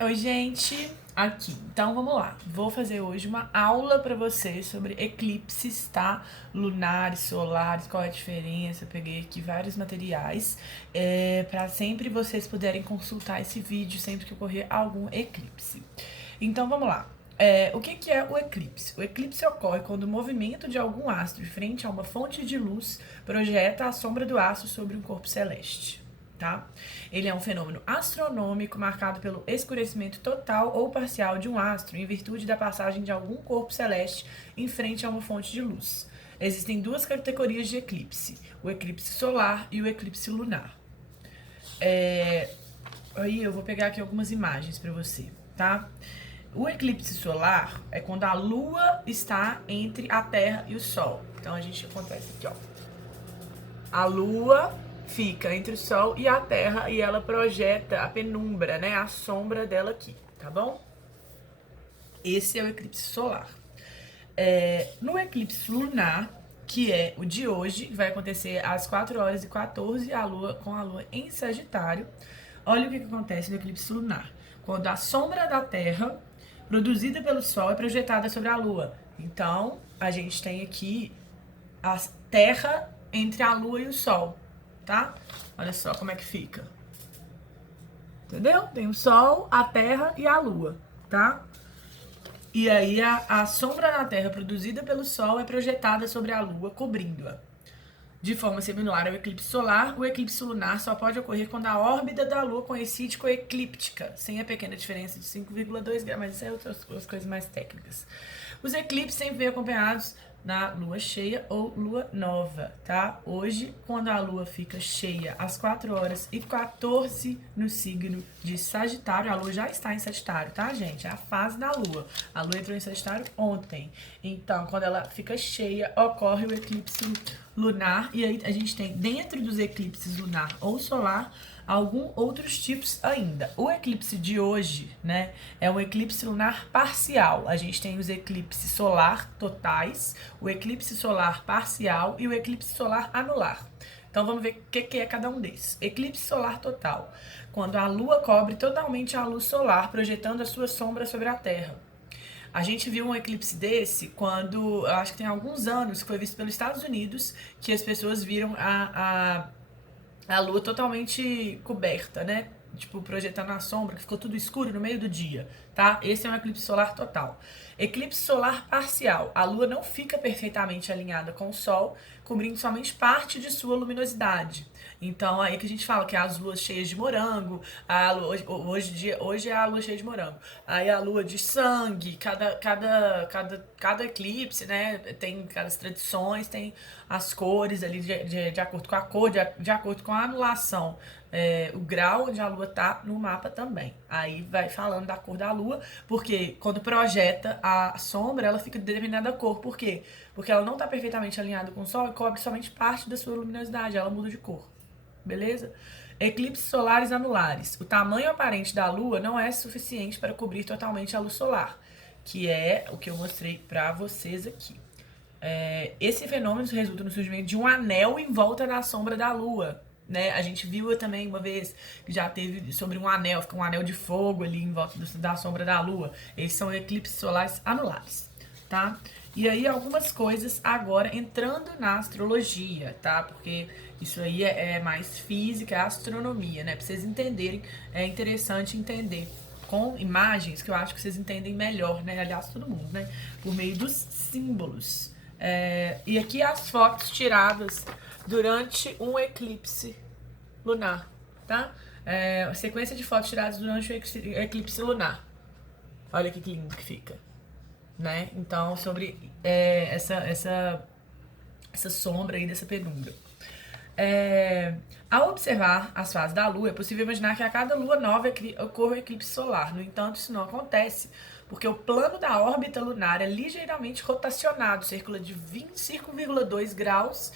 Oi, gente, aqui. Então vamos lá. Vou fazer hoje uma aula para vocês sobre eclipses, tá? Lunares, solares, qual é a diferença. Eu peguei aqui vários materiais para sempre vocês puderem consultar esse vídeo sempre que ocorrer algum eclipse. Então vamos lá. O que é o eclipse? O eclipse ocorre quando o movimento de algum astro frente a uma fonte de luz projeta a sombra do astro sobre um corpo celeste. Tá? Ele é um fenômeno astronômico marcado pelo escurecimento total ou parcial de um astro em virtude da passagem de algum corpo celeste em frente a uma fonte de luz. Existem duas categorias de eclipse: o eclipse solar e o eclipse lunar. Aí eu vou pegar aqui algumas imagens para você, tá? O eclipse solar é quando a Lua está entre a Terra e o Sol. Então a gente acontece aqui, ó. A Lua fica entre o Sol e a Terra e ela projeta a penumbra, né? A sombra dela aqui, tá bom? Esse é o eclipse solar. No eclipse lunar, que é o de hoje, vai acontecer às 4 horas e 14, com a Lua em Sagitário. Olha o que acontece no eclipse lunar. Quando a sombra da Terra, produzida pelo Sol, é projetada sobre a Lua. Então, a gente tem aqui a Terra entre a Lua e o Sol, tá? Olha só como é que fica. Entendeu? Tem o Sol, a Terra e a Lua, tá? E aí a sombra na Terra produzida pelo Sol é projetada sobre a Lua, cobrindo-a. De forma similar ao eclipse solar, o eclipse lunar só pode ocorrer quando a órbita da Lua coincide com a eclíptica, sem a pequena diferença de 5,2 graus, mas isso é outras coisas mais técnicas. Os eclipses sempre vêm acompanhados na lua cheia ou lua nova, tá? Hoje, quando a lua fica cheia às 4 horas e 14 no signo de Sagitário, a lua já está em Sagitário, tá, gente? É a fase da lua. A lua entrou em Sagitário ontem. Então, quando ela fica cheia, ocorre o eclipse lunar. E aí a gente tem, dentro dos eclipses lunar ou solar, alguns outros tipos ainda. O eclipse de hoje, né, é um eclipse lunar parcial. A gente tem os eclipses solar totais, o eclipse solar parcial e o eclipse solar anular. Então vamos ver o que é cada um desses. Eclipse solar total, quando a Lua cobre totalmente a luz solar, projetando a sua sombra sobre a Terra. A gente viu um eclipse desse quando, acho que tem alguns anos, que foi visto pelos Estados Unidos, que as pessoas viram a lua totalmente coberta, né? Tipo, projetando a sombra, que ficou tudo escuro no meio do dia, tá? Esse é um eclipse solar total. Eclipse solar parcial. A lua não fica perfeitamente alinhada com o sol, cobrindo somente parte de sua luminosidade. Então, aí que a gente fala que as luas cheias de morango, a lua, hoje é a lua cheia de morango. Aí a lua de sangue, cada eclipse, né? Tem as tradições, tem as cores ali de acordo com a cor, de acordo com a anulação. O grau onde a lua tá no mapa também. Aí vai falando da cor da lua, porque quando projeta a sombra, ela fica de determinada cor. Por quê? Porque ela não tá perfeitamente alinhada com o sol e cobre somente parte da sua luminosidade, ela muda de cor. Beleza? Eclipses solares anulares. O tamanho aparente da lua não é suficiente para cobrir totalmente a luz solar, que é o que eu mostrei para vocês aqui. Esse fenômeno resulta no surgimento de um anel em volta da sombra da lua. Né? A gente viu também uma vez que já teve sobre um anel, fica um anel de fogo ali em volta da sombra da lua. Esses são eclipses solares anulares, tá? E aí algumas coisas agora entrando na astrologia, tá? Porque isso aí é mais física, é astronomia, né? Pra vocês entenderem, é interessante entender com imagens que eu acho que vocês entendem melhor, né? Aliás, todo mundo, né? Por meio dos símbolos. E aqui as fotos tiradas durante um eclipse lunar, tá? A sequência de fotos tiradas durante o eclipse lunar. Olha que lindo que fica, né? Então, sobre essa sombra aí dessa penumbra. Ao observar as fases da Lua, é possível imaginar que a cada lua nova ocorre um eclipse solar. No entanto, isso não acontece, porque o plano da órbita lunar é ligeiramente rotacionado, circula de 25,2 graus,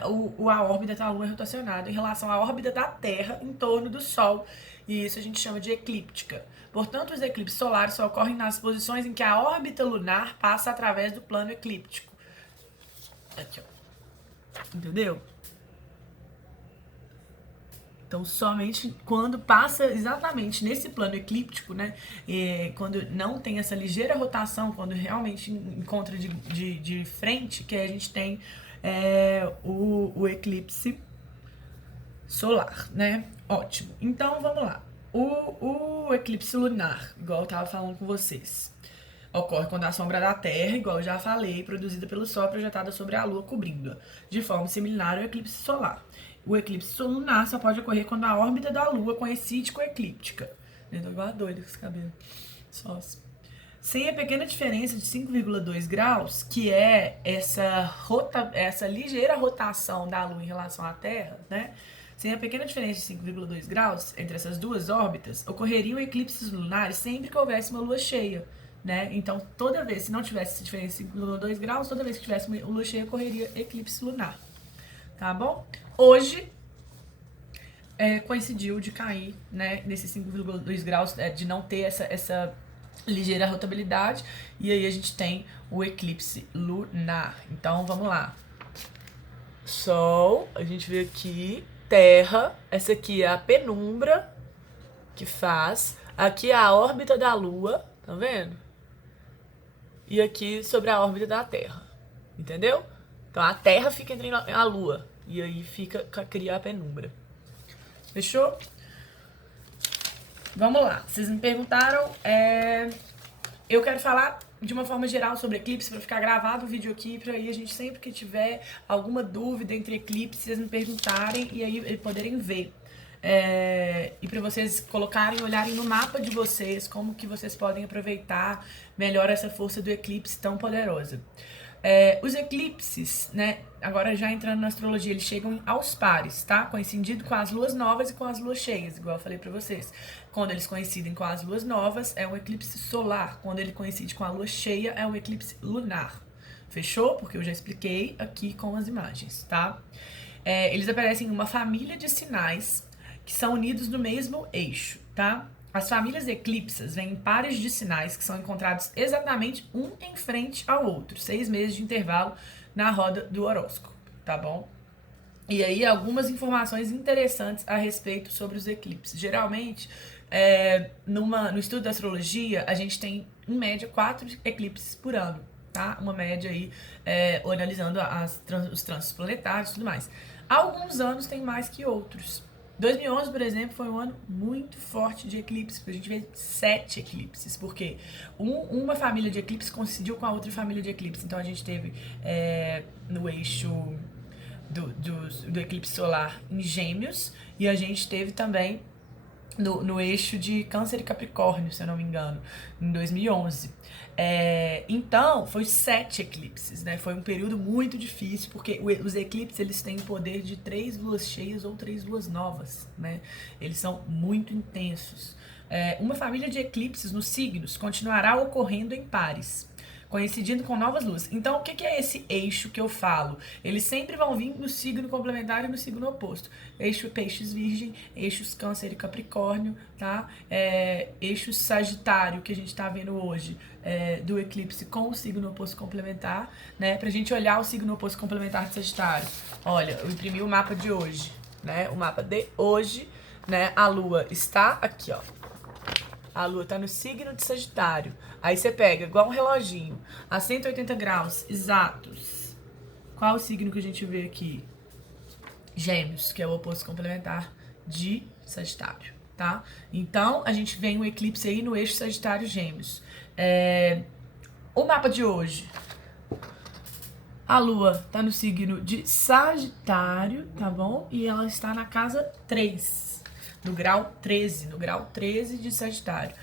a órbita da Lua é rotacionada em relação à órbita da Terra em torno do Sol, e isso a gente chama de eclíptica. Portanto, os eclipses solares só ocorrem nas posições em que a órbita lunar passa através do plano eclíptico. Aqui, ó. Entendeu? Então, somente quando passa exatamente nesse plano eclíptico, né? Quando não tem essa ligeira rotação, quando realmente encontra de frente, que a gente tem o eclipse solar, né? Ótimo. Então, vamos lá. O eclipse lunar, igual eu tava falando com vocês, ocorre quando a sombra da Terra, igual eu já falei, produzida pelo Sol, é projetada sobre a Lua, cobrindo-a, de forma similar ao eclipse solar. O eclipse lunar só pode ocorrer quando a órbita da Lua coincide com a eclíptica. Eu tô igual a doida com esse cabelo. Sócio. Sem a pequena diferença de 5,2 graus, que é essa ligeira rotação da Lua em relação à Terra, né? Sem a pequena diferença de 5,2 graus entre essas duas órbitas, ocorreriam eclipses lunares sempre que houvesse uma lua cheia, né? Então, toda vez, se não tivesse essa diferença de 5,2 graus, toda vez que tivesse uma lua cheia, ocorreria eclipse lunar. Tá bom? Hoje, coincidiu de cair, né, nesses 5,2 graus, de não ter essa ligeira rotabilidade, e aí a gente tem o eclipse lunar. Então, vamos lá. Sol, a gente vê aqui, Terra, essa aqui é a penumbra que faz, aqui é a órbita da Lua, tá vendo? E aqui sobre a órbita da Terra, entendeu? Então a Terra fica entre a Lua, e aí cria a penumbra. Fechou? Vamos lá, vocês me perguntaram, eu quero falar de uma forma geral sobre eclipse, para ficar gravado o vídeo aqui, para aí a gente sempre que tiver alguma dúvida entre eclipses, vocês me perguntarem e aí poderem ver. E para vocês colocarem, olharem no mapa de vocês, como que vocês podem aproveitar melhor essa força do eclipse tão poderosa. Os eclipses, né, agora já entrando na astrologia, eles chegam aos pares, tá? Coincidindo com as luas novas e com as luas cheias, igual eu falei pra vocês. Quando eles coincidem com as luas novas, é um eclipse solar. Quando ele coincide com a lua cheia, é um eclipse lunar. Fechou? Porque eu já expliquei aqui com as imagens, tá? Eles aparecem em uma família de sinais que são unidos no mesmo eixo, tá? As famílias eclipsas vêm em pares de sinais que são encontrados exatamente um em frente ao outro, 6 meses de intervalo na roda do horóscopo, tá bom? E aí algumas informações interessantes a respeito sobre os eclipses. Geralmente, no estudo da astrologia, a gente tem, em média, 4 eclipses por ano, tá? Uma média aí, analisando os trânsitos planetários e tudo mais. Alguns anos tem mais que outros. 2011, por exemplo, foi um ano muito forte de eclipses, porque a gente vê 7 eclipses, porque uma família de eclipses coincidiu com a outra família de eclipses. Então a gente teve no eixo do eclipse solar em Gêmeos, e a gente teve também no eixo de Câncer e Capricórnio, se eu não me engano, em 2011. Então, foi 7 eclipses, né? Foi um período muito difícil, porque os eclipses, eles têm o poder de 3 luas cheias ou 3 luas novas, né? Eles são muito intensos. Uma família de eclipses nos signos continuará ocorrendo em pares, coincidindo com novas luas. Então, o que é esse eixo que eu falo? Eles sempre vão vir no signo complementar e no signo oposto. Eixo Peixes Virgem, eixos Câncer e Capricórnio, tá? Eixo Sagitário, que a gente tá vendo hoje, do eclipse com o signo oposto complementar, né? Pra gente olhar o signo oposto complementar de Sagitário. Olha, eu imprimi o mapa de hoje, né? O mapa de hoje, né? A Lua está aqui, ó. A Lua tá no signo de Sagitário. Aí você pega, igual um reloginho, a 180 graus exatos. Qual o signo que a gente vê aqui? Gêmeos, que é o oposto complementar de Sagitário, tá? Então, a gente vem um eclipse aí no eixo Sagitário-Gêmeos. O mapa de hoje. A Lua tá no signo de Sagitário, tá bom? E ela está na casa 3. No grau 13 de Sagitário.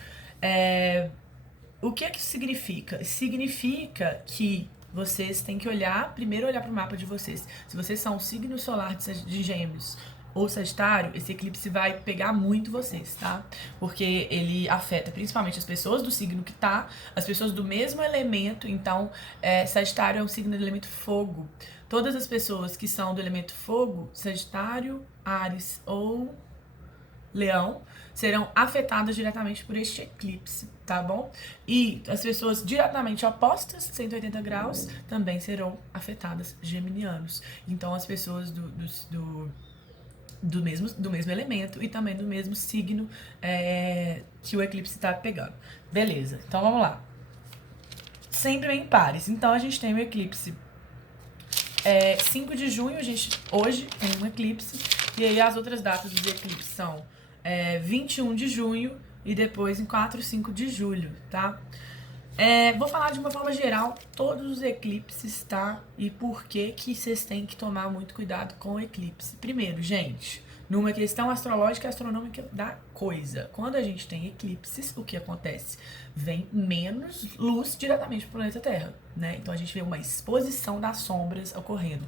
O que isso significa? Significa que vocês têm que primeiro olhar para o mapa de vocês. Se vocês são o signo solar de Gêmeos ou Sagitário, esse eclipse vai pegar muito vocês, tá? Porque ele afeta principalmente as pessoas do signo que tá, as pessoas do mesmo elemento. Então, Sagitário é um signo do elemento fogo. Todas as pessoas que são do elemento fogo, Sagitário, Áries ou Leão, serão afetadas diretamente por este eclipse, tá bom? E as pessoas diretamente opostas, 180 graus, também serão afetadas, geminianos. Então, as pessoas do mesmo elemento e também do mesmo signo que o eclipse está pegando. Beleza, então vamos lá. Sempre em pares. Então a gente tem o eclipse 5 de junho, hoje tem um eclipse. E aí as outras datas dos eclipses são 21 de junho e depois em 4 e 5 de julho, tá? Vou falar de uma forma geral todos os eclipses, tá? E por que vocês têm que tomar muito cuidado com o eclipse. Primeiro, gente, numa questão astrológica e astronômica da coisa, quando a gente tem eclipses, o que acontece? Vem menos luz diretamente para o planeta Terra, né? Então a gente vê uma exposição das sombras ocorrendo.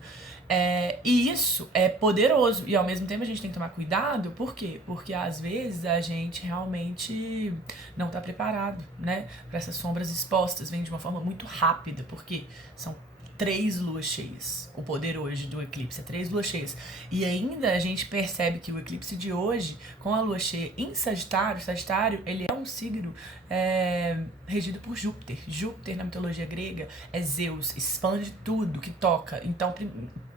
E isso é poderoso e ao mesmo tempo a gente tem que tomar cuidado, por quê? Porque às vezes a gente realmente não está preparado, né, para essas sombras expostas, vem de uma forma muito rápida, porque são 3 luas cheias. O poder hoje do eclipse é 3 luas cheias. E ainda a gente percebe que o eclipse de hoje, com a lua cheia em Sagitário, Sagitário, ele é um signo regido por Júpiter. Júpiter, na mitologia grega, é Zeus, expande tudo que toca. Então,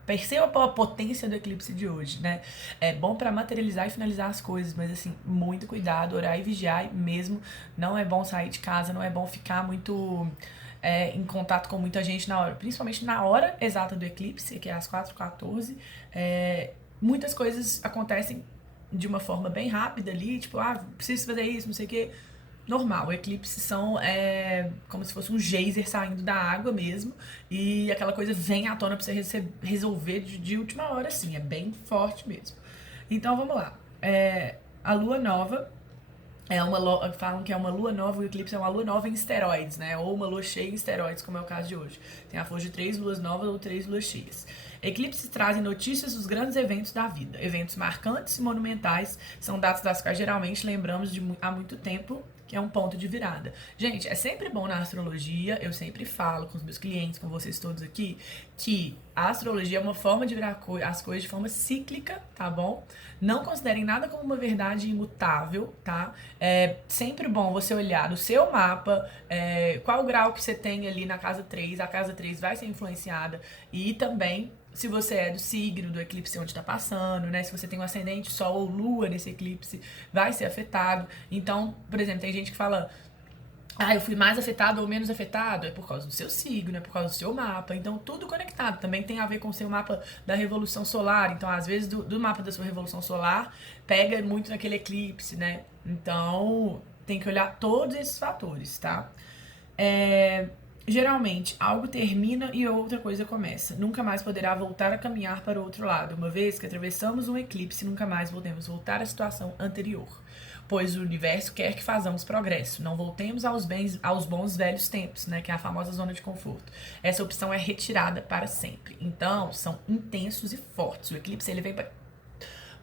perceba a potência do eclipse de hoje, né? É bom para materializar e finalizar as coisas, mas assim, muito cuidado, orar e vigiar mesmo. Não é bom sair de casa, não é bom ficar muito em contato com muita gente na hora, principalmente na hora exata do eclipse, que é às 4h14. Muitas coisas acontecem de uma forma bem rápida ali, tipo, preciso fazer isso, não sei o quê. Normal, eclipses são como se fosse um geyser saindo da água mesmo, e aquela coisa vem à tona pra você resolver de última hora, assim, é bem forte mesmo. Então vamos lá. A lua nova falam que é uma lua nova, o eclipse é uma lua nova em esteroides, né? Ou uma lua cheia em esteroides, como é o caso de hoje. Tem a força de 3 luas novas ou 3 luas cheias. Eclipses trazem notícias dos grandes eventos da vida. Eventos marcantes e monumentais são datas das quais geralmente lembramos há muito tempo, que é um ponto de virada. Gente, é sempre bom na astrologia, eu sempre falo com os meus clientes, com vocês todos aqui, que a astrologia é uma forma de virar as coisas de forma cíclica, tá bom? Não considerem nada como uma verdade imutável, tá? É sempre bom você olhar no seu mapa qual grau que você tem ali na casa 3, a casa 3 vai ser influenciada, e também se você é do signo do eclipse onde está passando, né? Se você tem um ascendente, sol ou lua nesse eclipse, vai ser afetado. Então, por exemplo, tem gente que fala, eu fui mais afetado ou menos afetado. É por causa do seu signo, é por causa do seu mapa. Então, tudo conectado. Também tem a ver com o seu mapa da revolução solar. Então, às vezes, do mapa da sua revolução solar, pega muito naquele eclipse, né? Então, tem que olhar todos esses fatores, tá? Geralmente, algo termina e outra coisa começa. Nunca mais poderá voltar a caminhar para o outro lado. Uma vez que atravessamos um eclipse, nunca mais podemos voltar à situação anterior. Pois o universo quer que façamos progresso. Não voltemos aos bons velhos tempos, né? Que é a famosa zona de conforto. Essa opção é retirada para sempre. Então, são intensos e fortes. O eclipse, ele vem para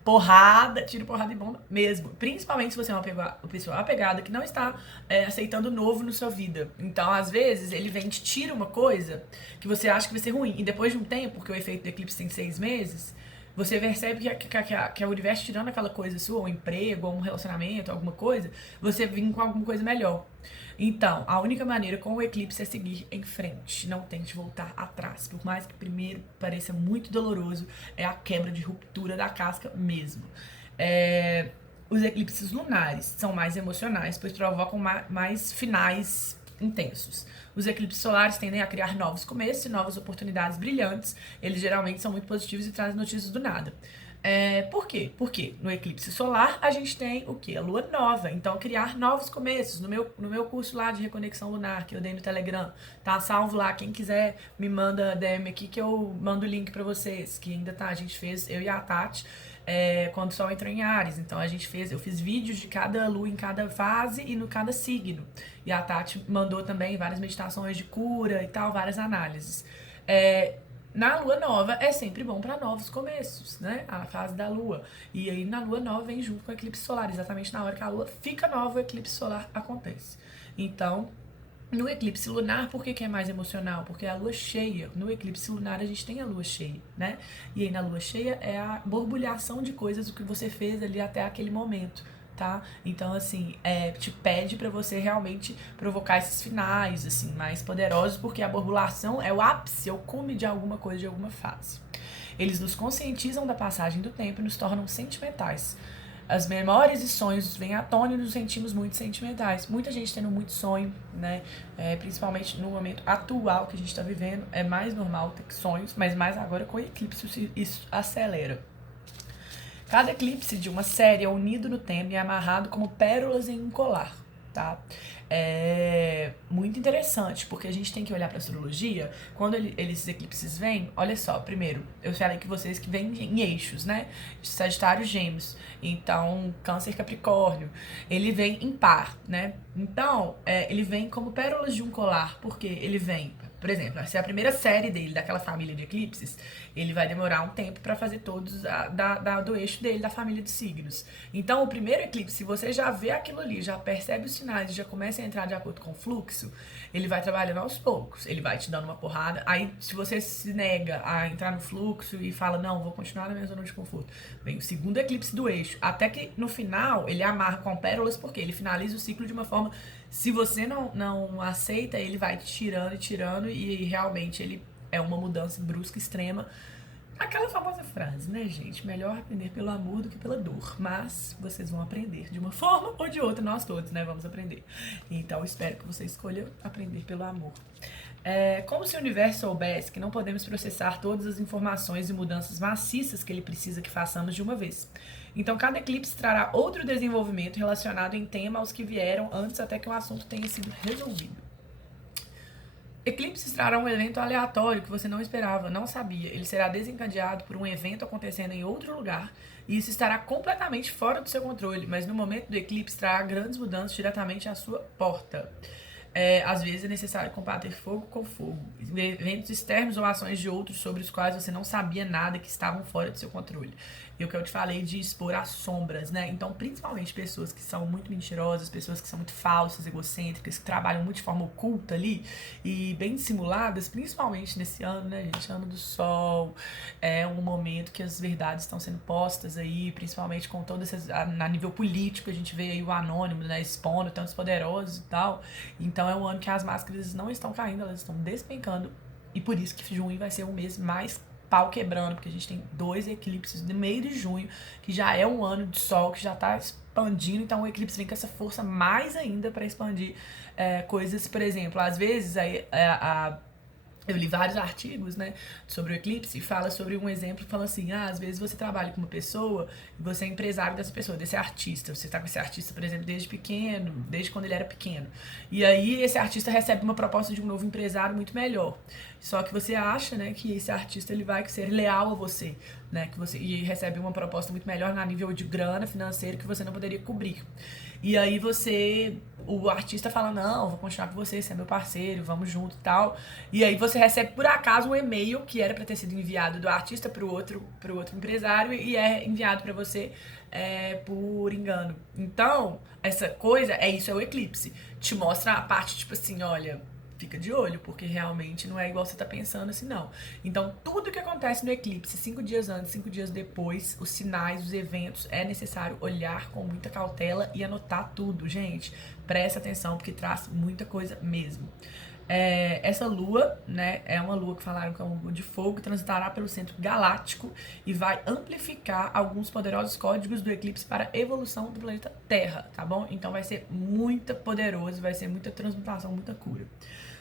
porrada, tiro porrada e bomba mesmo. Principalmente se você é uma pessoa apegada que não está aceitando o novo na sua vida. Então, às vezes, ele vem e te tira uma coisa que você acha que vai ser ruim. E depois de um tempo, porque o efeito do eclipse tem 6 meses, você percebe que é o universo tirando aquela coisa sua, um emprego, ou um relacionamento, alguma coisa, você vem com alguma coisa melhor. Então, a única maneira com o eclipse é seguir em frente. Não tente voltar atrás. Por mais que primeiro pareça muito doloroso, é a quebra de ruptura da casca mesmo. Os eclipses lunares são mais emocionais, pois provocam mais finais intensos. Os eclipses solares tendem a criar novos começos e novas oportunidades brilhantes. Eles geralmente são muito positivos e trazem notícias do nada. Por quê? Porque no eclipse solar a gente tem o quê? A lua nova. Então, criar novos começos. No meu curso lá de reconexão lunar, que eu dei no Telegram, tá salvo lá. Quem quiser me manda DM aqui que eu mando o link pra vocês. Que ainda tá, a gente fez, eu e a Tati, quando o Sol entrou em Áries. Então eu fiz vídeos de cada lua em cada fase e no cada signo. E a Tati mandou também várias meditações de cura e tal, várias análises. Na lua nova é sempre bom para novos começos, né? A fase da lua. E aí na lua nova vem junto com o eclipse solar. Exatamente na hora que a lua fica nova, o eclipse solar acontece. Então, no eclipse lunar, por que é mais emocional? Porque é a lua cheia. No eclipse lunar a gente tem a lua cheia, né? E aí na lua cheia é a borbulhação de coisas do que você fez ali até aquele momento. Tá? Então, assim, te pede pra você realmente provocar esses finais, assim, mais poderosos, porque a borbulação é o ápice, é o cume de alguma coisa, de alguma fase. Eles nos conscientizam da passagem do tempo e nos tornam sentimentais. As memórias e sonhos vêm à tona e nos sentimos muito sentimentais. Muita gente tendo muito sonho, né? Principalmente no momento atual que a gente está vivendo, é mais normal ter sonhos, mas mais agora com o eclipse isso acelera. Cada eclipse de uma série é unido no tempo e é amarrado como pérolas em um colar, tá? É muito interessante, porque a gente tem que olhar para a astrologia, quando esses eclipses vêm, olha só, primeiro, eu falei que vocês que vêm em eixos, né? Sagitário, Gêmeos, então Câncer, Capricórnio, ele vem em par, né? Então, ele vem como pérolas de um colar, porque ele vem, por exemplo, se é a primeira série dele, daquela família de eclipses, ele vai demorar um tempo para fazer todos do eixo dele, da família de signos. Então, o primeiro eclipse, se você já vê aquilo ali, já percebe os sinais, já começa a entrar de acordo com o fluxo, ele vai trabalhando aos poucos, ele vai te dando uma porrada. Aí, se você se nega a entrar no fluxo e fala, não, vou continuar na minha zona de conforto, vem o segundo eclipse do eixo, até que no final ele amarra com pérolas, porque ele finaliza o ciclo de uma forma, se você não aceita, ele vai te tirando e tirando, e realmente ele é uma mudança brusca, extrema. Aquela famosa frase, né, gente? Melhor aprender pelo amor do que pela dor. Mas vocês vão aprender de uma forma ou de outra, nós todos, né, vamos aprender. Então, espero que você escolha aprender pelo amor. Como se o universo soubesse que não podemos processar todas as informações e mudanças maciças que ele precisa que façamos de uma vez. Então, cada eclipse trará outro desenvolvimento relacionado em tema aos que vieram antes até que o assunto tenha sido resolvido. Eclipses trará um evento aleatório que você não esperava, não sabia. Ele será desencadeado por um evento acontecendo em outro lugar e isso estará completamente fora do seu controle, mas no momento do eclipse trará grandes mudanças diretamente à sua porta. Às vezes é necessário combater fogo com fogo. Eventos externos ou ações de outros sobre os quais você não sabia nada, que estavam fora do seu controle. E o que eu te falei de expor as sombras, né? Então, principalmente pessoas que são muito mentirosas, pessoas que são muito falsas, egocêntricas, que trabalham muito de forma oculta ali e bem dissimuladas, principalmente nesse ano, né, gente? Ano do Sol, é um momento que as verdades estão sendo postas aí, principalmente com todas essas, a nível político, a gente vê aí o anônimo, né, expondo tantos poderosos e tal. Então é um ano que as máscaras não estão caindo, elas estão despencando, e por isso que junho vai ser o mês mais pau quebrando, porque a gente tem 2 eclipses no meio de junho, que já é um ano de sol, que já tá expandindo, então o eclipse vem com essa força mais ainda para expandir coisas, por exemplo, às vezes eu li vários artigos, né, sobre o eclipse e fala sobre um exemplo, fala assim, às vezes você trabalha com uma pessoa e você é empresário dessa pessoa, desse artista, você tá com esse artista, por exemplo, desde pequeno, desde quando ele era pequeno, e aí esse artista recebe uma proposta de um novo empresário muito melhor, só que você acha, né, que esse artista ele vai ser leal a você, né, que você, e recebe uma proposta muito melhor na nível de grana financeira que você não poderia cobrir. E aí o artista fala, não, vou continuar com você, você é meu parceiro, vamos junto e tal. E aí você recebe por acaso um e-mail que era para ter sido enviado do artista pro outro empresário e é enviado para você por engano. Então, essa coisa, isso é o eclipse. Te mostra a parte, tipo assim, olha, fica de olho, porque realmente não é igual você tá pensando assim, não. Então, tudo que acontece no eclipse, 5 dias antes, 5 dias depois, os sinais, os eventos, é necessário olhar com muita cautela e anotar tudo, gente. Presta atenção, porque traz muita coisa mesmo. Essa lua, né, é uma lua que falaram que é uma lua de fogo, que transitará pelo centro galáctico e vai amplificar alguns poderosos códigos do eclipse para a evolução do planeta Terra, tá bom? Então vai ser muito poderoso, vai ser muita transmutação, muita cura.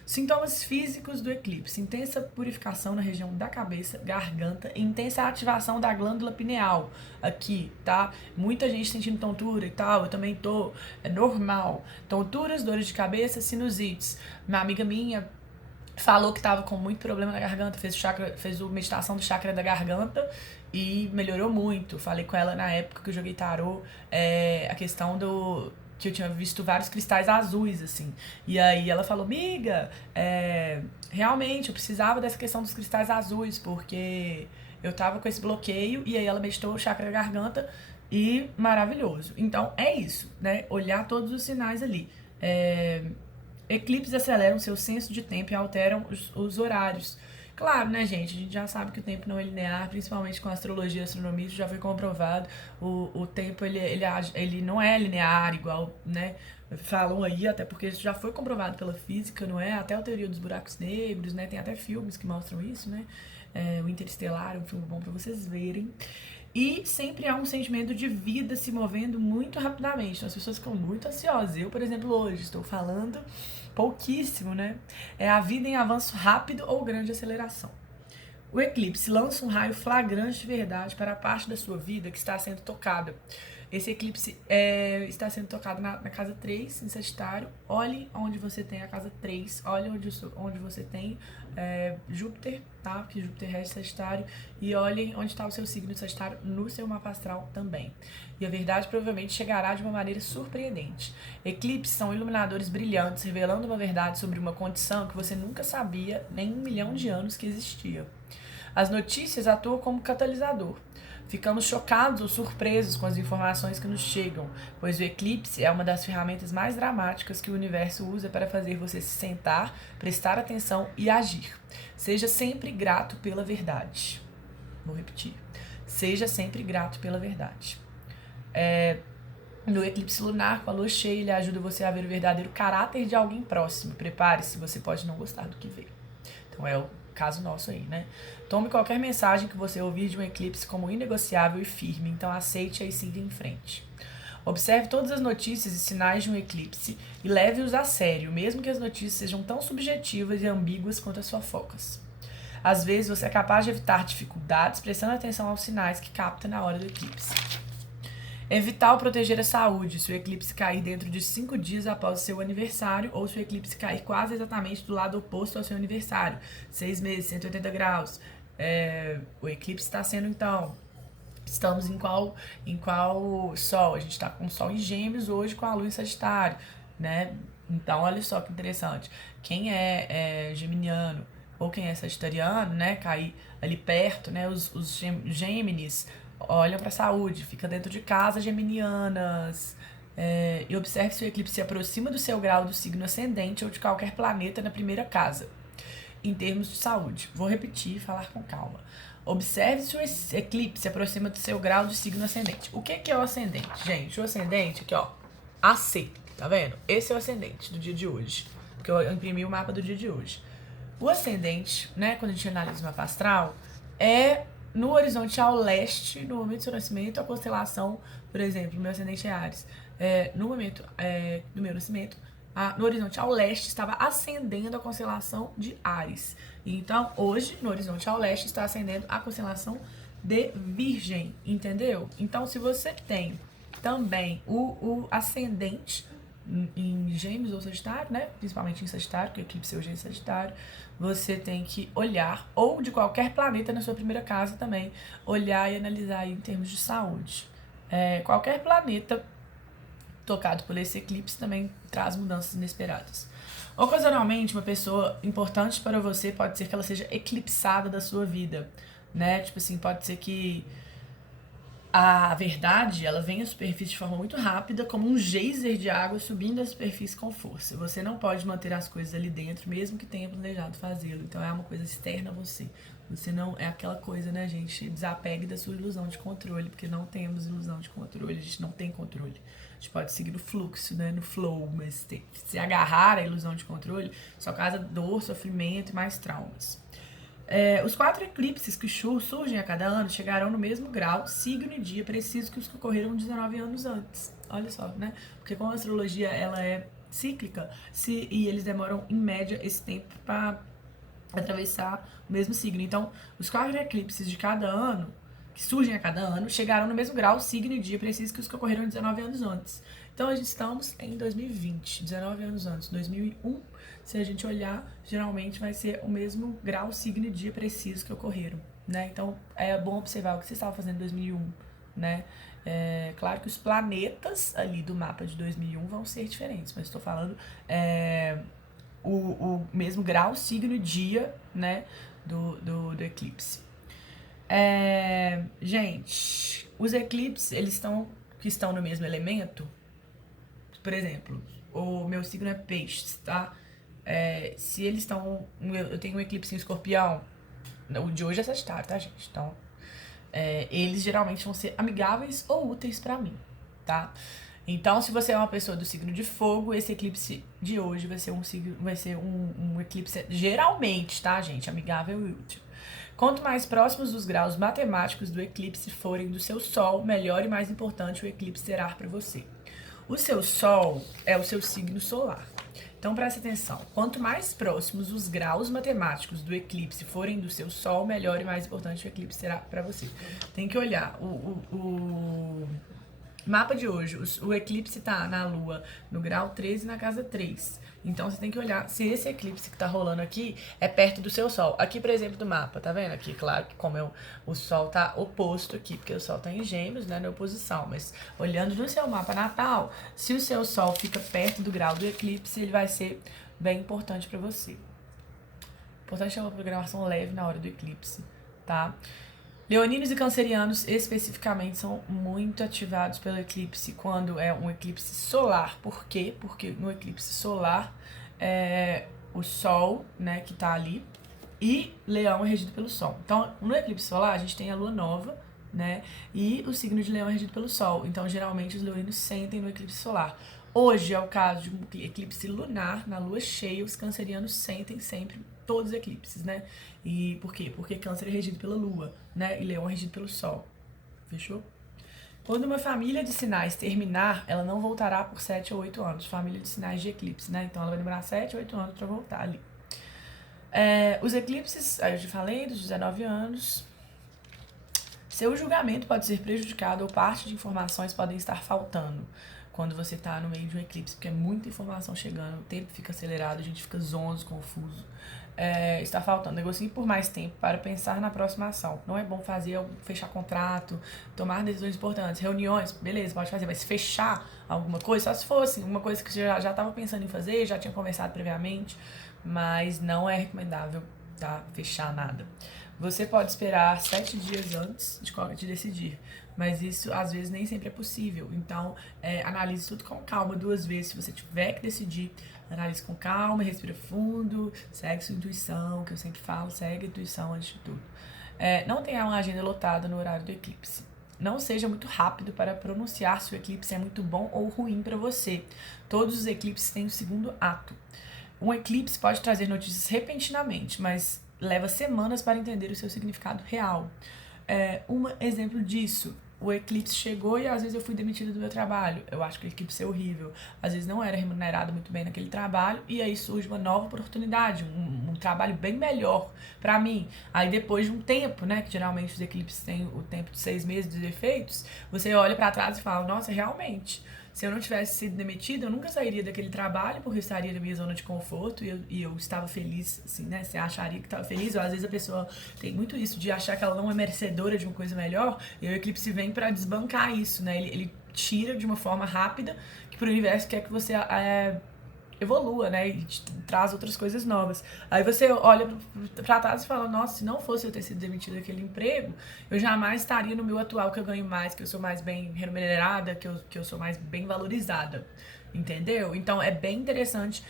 Sintomas físicos do eclipse: intensa purificação na região da cabeça, garganta, intensa ativação da glândula pineal, aqui, tá? Muita gente sentindo tontura e tal, eu também tô, é normal. Tonturas, dores de cabeça, sinusites. Uma amiga minha falou que tava com muito problema na garganta, fez a meditação do chakra da garganta e melhorou muito. Falei com ela na época que eu joguei tarô, a questão que eu tinha visto vários cristais azuis, assim. E aí ela falou, miga, realmente eu precisava dessa questão dos cristais azuis, porque eu tava com esse bloqueio, e aí ela meditou o chakra da garganta, e maravilhoso. Então, é isso, né? Olhar todos os sinais ali. Eclipses aceleram seu senso de tempo e alteram os horários. Claro, né, gente? A gente já sabe que o tempo não é linear, principalmente com a astrologia e astronomia, isso já foi comprovado. O tempo, ele não é linear, igual, né? Falam aí, até porque isso já foi comprovado pela física, não é? Até a teoria dos buracos negros, né? Tem até filmes que mostram isso, né? O Interestelar é um filme bom pra vocês verem. E sempre há um sentimento de vida se movendo muito rapidamente. Então as pessoas ficam muito ansiosas. Eu, por exemplo, hoje estou falando pouquíssimo, né? É a vida em avanço rápido ou grande aceleração. O eclipse lança um raio flagrante de verdade para a parte da sua vida que está sendo tocada. Esse eclipse está sendo tocado na casa 3, em Sagitário. Olhe onde você tem a casa 3, olhe onde você tem Júpiter, tá? Porque Júpiter rege Sagitário. E olhe onde está o seu signo de Sagitário no seu mapa astral também. E a verdade provavelmente chegará de uma maneira surpreendente. Eclipses são iluminadores brilhantes, revelando uma verdade sobre uma condição que você nunca sabia nem 1 milhão de anos que existia. As notícias atuam como catalisador. Ficamos chocados ou surpresos com as informações que nos chegam, pois o eclipse é uma das ferramentas mais dramáticas que o universo usa para fazer você se sentar, prestar atenção e agir. Seja sempre grato pela verdade. Vou repetir. Seja sempre grato pela verdade. No eclipse lunar, com a lua cheia, ele ajuda você a ver o verdadeiro caráter de alguém próximo. Prepare-se, você pode não gostar do que vê. Então é o caso nosso aí, né? Tome qualquer mensagem que você ouvir de um eclipse como inegociável e firme, então aceite-a e siga em frente. Observe todas as notícias e sinais de um eclipse e leve-os a sério, mesmo que as notícias sejam tão subjetivas e ambíguas quanto as fofocas. Às vezes você é capaz de evitar dificuldades prestando atenção aos sinais que capta na hora do eclipse. É vital proteger a saúde se o eclipse cair dentro de 5 dias após o seu aniversário ou se o eclipse cair quase exatamente do lado oposto ao seu aniversário, 6 meses, 180 graus. O eclipse está sendo, então, estamos em qual sol? A gente está com o sol em Gêmeos hoje com a lua em Sagitário, né? Então, olha só que interessante. Quem é geminiano ou quem é sagitariano, né? Cair ali perto, né? Os Gêmeos olham para a saúde, fica dentro de casa, geminianas. E observe se o eclipse se aproxima do seu grau do signo ascendente ou de qualquer planeta na primeira casa, em termos de saúde. Vou repetir e falar com calma. Observe se o eclipse se aproxima do seu grau de signo ascendente. O que é o ascendente, gente? O ascendente, aqui ó, AC, tá vendo? Esse é o ascendente do dia de hoje, porque eu imprimi o mapa do dia de hoje. O ascendente, né, quando a gente analisa o mapa astral, é no horizonte ao leste, no momento do seu nascimento, a constelação, por exemplo, meu ascendente é Áries, no momento do meu nascimento, no horizonte ao leste estava ascendendo a constelação de Áries. Então, hoje, no horizonte ao leste, está ascendendo a constelação de Virgem, entendeu? Então, se você tem também o ascendente em Gêmeos ou Sagitário, né? Principalmente em Sagitário, que o eclipse hoje é em Sagitário, você tem que olhar, ou de qualquer planeta na sua primeira casa também, olhar e analisar aí em termos de saúde. Qualquer planeta tocado por esse eclipse também traz mudanças inesperadas. Ocasionalmente, uma pessoa importante para você pode ser que ela seja eclipsada da sua vida, né? Tipo assim, pode ser que a verdade, ela vem à superfície de forma muito rápida, como um geyser de água subindo a superfície com força. Você não pode manter as coisas ali dentro, mesmo que tenha planejado fazê-lo. Então é uma coisa externa a você. Você não é aquela coisa, né, gente? Desapegue da sua ilusão de controle, porque não temos ilusão de controle, a gente não tem controle. A gente pode seguir no fluxo, né, no flow, mas se agarrar à ilusão de controle, só causa dor, sofrimento e mais traumas. Os 4 eclipses que surgem a cada ano chegarão no mesmo grau, signo e dia preciso que os que ocorreram 19 anos antes. Olha só, né? Porque como a astrologia ela é cíclica, e eles demoram, em média, esse tempo para atravessar o mesmo signo. Então, os 4 eclipses de cada ano, que surgem a cada ano, chegarão no mesmo grau, signo e dia preciso que os que ocorreram 19 anos antes. Então, a gente estamos em 2020, 19 anos antes, 2001. Se a gente olhar, geralmente vai ser o mesmo grau, signo e dia preciso que ocorreram, né? Então, é bom observar o que você estava fazendo em 2001, né? Claro que os planetas ali do mapa de 2001 vão ser diferentes, mas estou falando o mesmo grau, signo e dia, né, do eclipse. Gente, os eclipses, que estão no mesmo elemento, por exemplo, o meu signo é peixes, tá? Se eles estão... Eu tenho um eclipse em escorpião, o de hoje é Sagitário, tá, gente? Então, eles geralmente vão ser amigáveis ou úteis pra mim, tá? Então, se você é uma pessoa do signo de fogo, esse eclipse de hoje vai ser um eclipse geralmente, tá, gente? Amigável e útil. Quanto mais próximos os graus matemáticos do eclipse forem do seu Sol, melhor e mais importante o eclipse será para você. O seu Sol é o seu signo solar. Então presta atenção, quanto mais próximos os graus matemáticos do eclipse forem do seu Sol, melhor e mais importante o eclipse será para você. Tem que olhar o mapa de hoje, o eclipse tá na Lua no grau 13 na casa 3. Então você tem que olhar se esse eclipse que tá rolando aqui é perto do seu Sol. Aqui, por exemplo, do mapa, tá vendo? Aqui, claro que como o Sol tá oposto aqui, porque o Sol tá em Gêmeos, né, na oposição. Mas olhando no seu mapa natal, se o seu Sol fica perto do grau do eclipse, ele vai ser bem importante pra você. Importante é uma programação leve na hora do eclipse, tá? Leoninos e cancerianos, especificamente, são muito ativados pelo eclipse quando é um eclipse solar. Por quê? Porque no eclipse solar, o Sol, né, que tá ali, e Leão é regido pelo Sol. Então, no eclipse solar, a gente tem a Lua nova, né, e o signo de Leão é regido pelo Sol. Então, geralmente, os leoninos sentem no eclipse solar. Hoje é o caso de um eclipse lunar, na lua cheia, os cancerianos sentem sempre todos os eclipses, né? E por quê? Porque câncer é regido pela lua, né? E leão é regido pelo sol. Fechou? Quando uma família de sinais terminar, ela não voltará por 7 ou 8 anos. Família de sinais de eclipse, né? Então ela vai demorar 7 ou 8 anos para voltar ali. Os eclipses, aí eu já falei, dos 19 anos. Seu julgamento pode ser prejudicado ou parte de informações podem estar faltando quando você está no meio de um eclipse, porque é muita informação chegando, o tempo fica acelerado, a gente fica zonzo, confuso. Está faltando. Negocie por mais tempo para pensar na próxima ação. Não é bom fechar contrato, tomar decisões importantes. Reuniões, beleza, pode fazer, mas fechar alguma coisa, só se fosse uma coisa que você já estava pensando em fazer, já tinha conversado previamente, mas não é recomendável, tá? Fechar nada. Você pode esperar 7 dias antes de decidir, mas isso às vezes nem sempre é possível. Então, analise tudo com calma 2 vezes. Se você tiver que decidir, analise com calma, respira fundo, segue sua intuição, que eu sempre falo, segue a intuição antes de tudo. Não tenha uma agenda lotada no horário do eclipse. Não seja muito rápido para pronunciar se o eclipse é muito bom ou ruim para você. Todos os eclipses têm o segundo ato. Um eclipse pode trazer notícias repentinamente, mas leva semanas para entender o seu significado real. Um exemplo disso, o eclipse chegou e às vezes eu fui demitida do meu trabalho. Eu acho que o eclipse é horrível. Às vezes não era remunerado muito bem naquele trabalho e aí surge uma nova oportunidade, um trabalho bem melhor pra mim. Aí depois de um tempo, né, que geralmente os eclipses têm o tempo de 6 meses de efeitos, você olha pra trás e fala, nossa, realmente, se eu não tivesse sido demitida, eu nunca sairia daquele trabalho, porque eu estaria na minha zona de conforto e eu estava feliz, assim, né? Você acharia que estava feliz, ou às vezes a pessoa tem muito isso, de achar que ela não é merecedora de uma coisa melhor, e o eclipse vem para desbancar isso, né? Ele tira de uma forma rápida, que pro universo quer que você evolua, né, e te traz outras coisas novas. Aí você olha pra trás e fala, nossa, se não fosse eu ter sido demitida daquele emprego, eu jamais estaria no meu atual, que eu ganho mais, que eu sou mais bem remunerada, que eu sou mais bem valorizada, entendeu? Então é bem interessante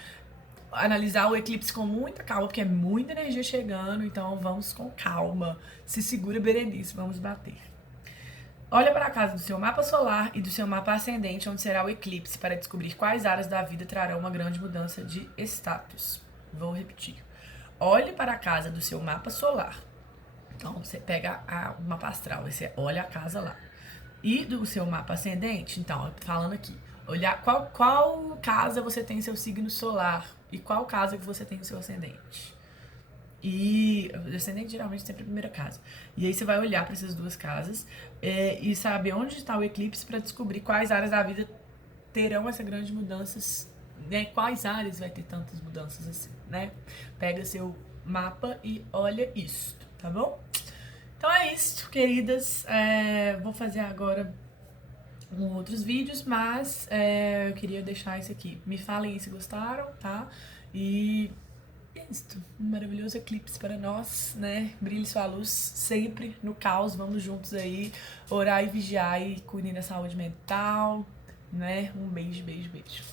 analisar o eclipse com muita calma, porque é muita energia chegando, então vamos com calma. Se segura, Berenice, vamos bater. Olha para a casa do seu mapa solar e do seu mapa ascendente, onde será o eclipse, para descobrir quais áreas da vida trarão uma grande mudança de status. Vou repetir. Olhe para a casa do seu mapa solar. Então, você pega o mapa astral, você olha a casa lá. E do seu mapa ascendente, então, eu tô falando aqui. Olhar qual casa você tem seu signo solar e qual casa que você tem o seu ascendente. E o ascendente geralmente sempre é a primeira casa. E aí você vai olhar para essas 2 casas e saber onde está o eclipse para descobrir quais áreas da vida terão essas grandes mudanças, né? Quais áreas vai ter tantas mudanças assim, né? Pega seu mapa e olha isso, tá bom? Então é isso, queridas. Vou fazer agora outros vídeos, mas eu queria deixar isso aqui. Me falem aí se gostaram, tá? E isto, um maravilhoso eclipse para nós, né? Brilhe sua luz sempre no caos. Vamos juntos aí orar e vigiar e cuidem da saúde mental, né? Um beijo, beijo, beijo.